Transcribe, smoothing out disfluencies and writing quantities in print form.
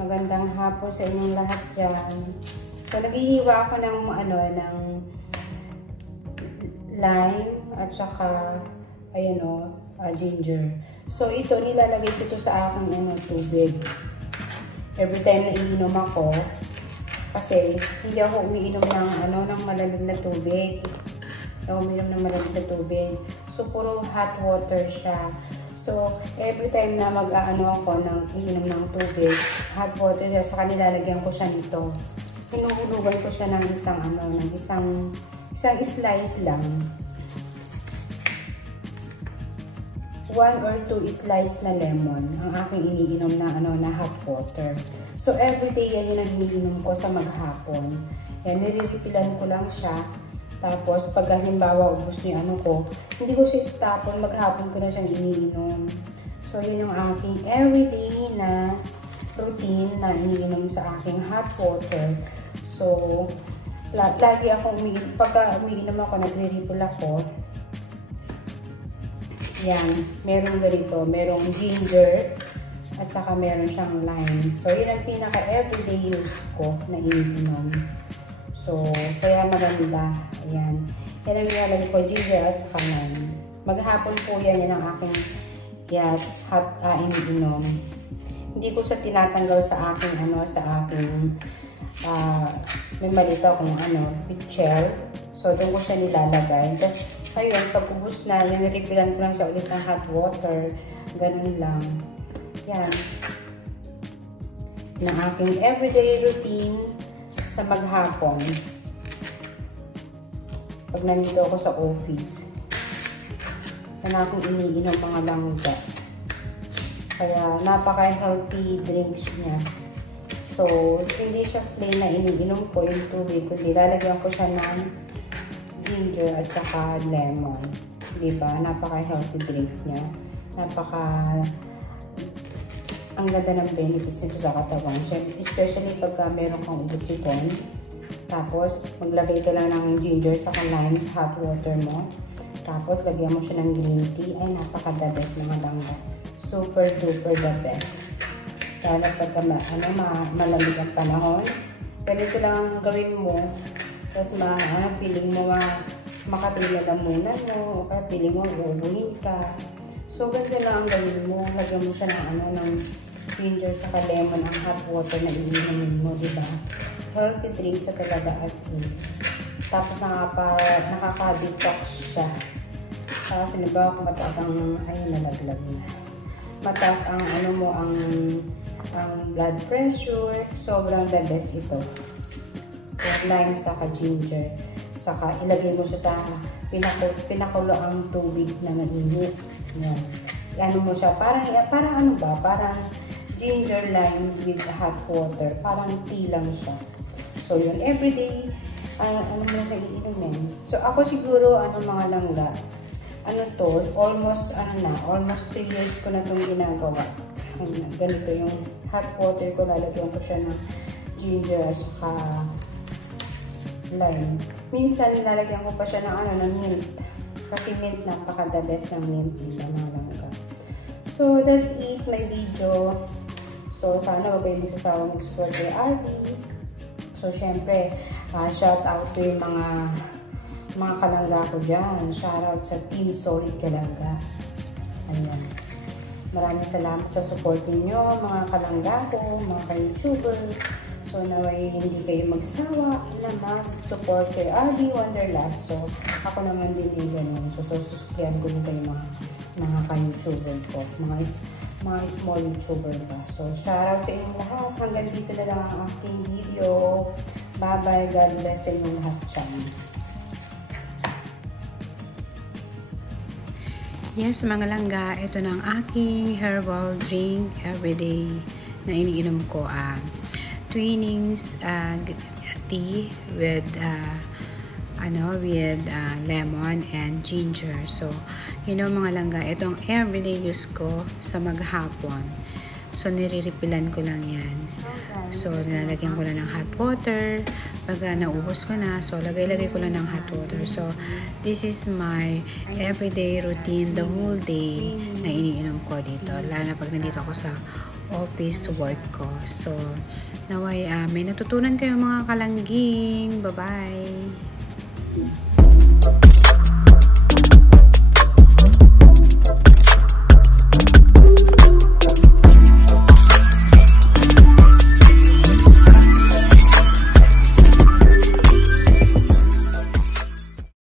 Magandang hapon sa inyong lahat dyan. So, naghihiwa ako ng, ng lime at saka, ginger. So, ito, nilalagay ko ito sa aking tubig. Every time na iinom ako, kasi hindi ako umiinom ng malamig na tubig. Uminom ng malamig na tubig. So, puro hot water siya. So, every time na ako ng iinom ng tubig, hot water siya, saka nilalagyan ko siya nito. Hinuhulugan ko siya ng isang slice lang. 1 or 2 slice na lemon ang aking iniinom na hot water. So, everyday yan yung iniinom ko sa maghapon. Yan, nire-refilan ko lang siya. Tapos, pag halimbawa, ubos niyo ko, hindi ko siya itapon, maghapon ko na siyang iniinom. So, yun yung aking everyday na routine na iniinom sa aking hot water. So, lagi akong umiinom. Pagka umiinom ako, nagre-refill ako. Yan, merong ganito, merong ginger, at saka meron siyang lime. So, yun ang pinaka-everyday use ko na iniinom. So, kaya maganda. Ayan. Yan ang nilalagay ko, ginger at saka lime. Maghapon po yan ang aking hot iniinom. Hindi ko siya tinatanggal sa aking may malito akong pitchel. So, doon ko siya nilalagay. Tapos, ayun, pag ubus na, nire-refillan ko lang siya ulit ng hot water. Ganun lang. Yan. Na aking everyday routine sa maghapon. Pag nandito ako sa office. Yan aking iniinom mga langga. Kaya napaka-healthy drinks niya. So, hindi siya plain na iniinom ko yung tubig. Kundi lalagyan ko siya ng ginger at saka lemon. Diba? Napaka-healthy drink niya. Ang ganda ng benefits nito sa katawan. Especially pagka meron kang ugot-sipon. Tapos, maglagay ka lang ng ginger sa lime sa hot water mo. Tapos, lagyan mo siya ng green tea. Ay, napaka-the best mga langga. Super duper the best. Lalo pagka malamig ang panahon. Ganito lang gawin mo. Tapos, piling mo makatila lang muna mo. O kaya piling mo, uubuhin ka. So, ganito lang ang gawin mo. Lagyan mo siya ng ginger sa lemon ang hot water na iniinom mo, diba? Healthy drink sa talaga as in. Tapos nakaka-detox siya. Tapos halimbawa kung mataas ang nalaglag na. Mataas ang ang blood pressure, sobrang the best ito. Lime saka ginger. Saka ilagay mo siya sa pinakulo ang tubig na mainit. Yan. Ano mo siya, parang ginger lime with hot water. Parang tea lang siya. So, yun, everyday, mo siya iinumin. So, ako siguro, mga langga, almost 3 years ko na itong ginagawa. Ganito yung hot water ko, lalagyan ko siya ng ginger at saka lime. Minsan, lalagyan ko pa siya ng mint. Kasi mint, napaka-the best ng mint. Mga langga. So, that's it, my video. So, sana wag kayong magsasawa mag-support kay RB. So, syempre, shout out to yung mga kalangga ko dyan. Shout out sa Team Solid Kalangga. Ayan. Maraming salamat sa support niyo mga kalangga ko, mga ka-YouTuber. So, naway hindi kayo magsawa na mag-support kay RB Wanderlust. So, ako naman din yung ganun. So, susuklihan ko din kayo mga ka-YouTuber ko. Mga small YouTuber ba. So, shoutout sa inyong lahat. Hanggang dito na lang ang aking video. Bye-bye. God bless sa inyong lahat dyan. Yes, mga langga. Ito na ang aking herbal drink everyday na iniinom ko. Twinings tea with lemon and ginger. So, mga langga, ito ang everyday use ko sa maghapon. So, nire-refilan ko lang yan. So, nilalagyan ko lang ng hot water. Pag naubos ko na, so, lagay ko lang ng hot water. So, this is my everyday routine the whole day na na iniinom ko dito. Lalo na pag nandito ako sa office work ko. So, naway may natutunan kayo mga kalangging. Bye-bye!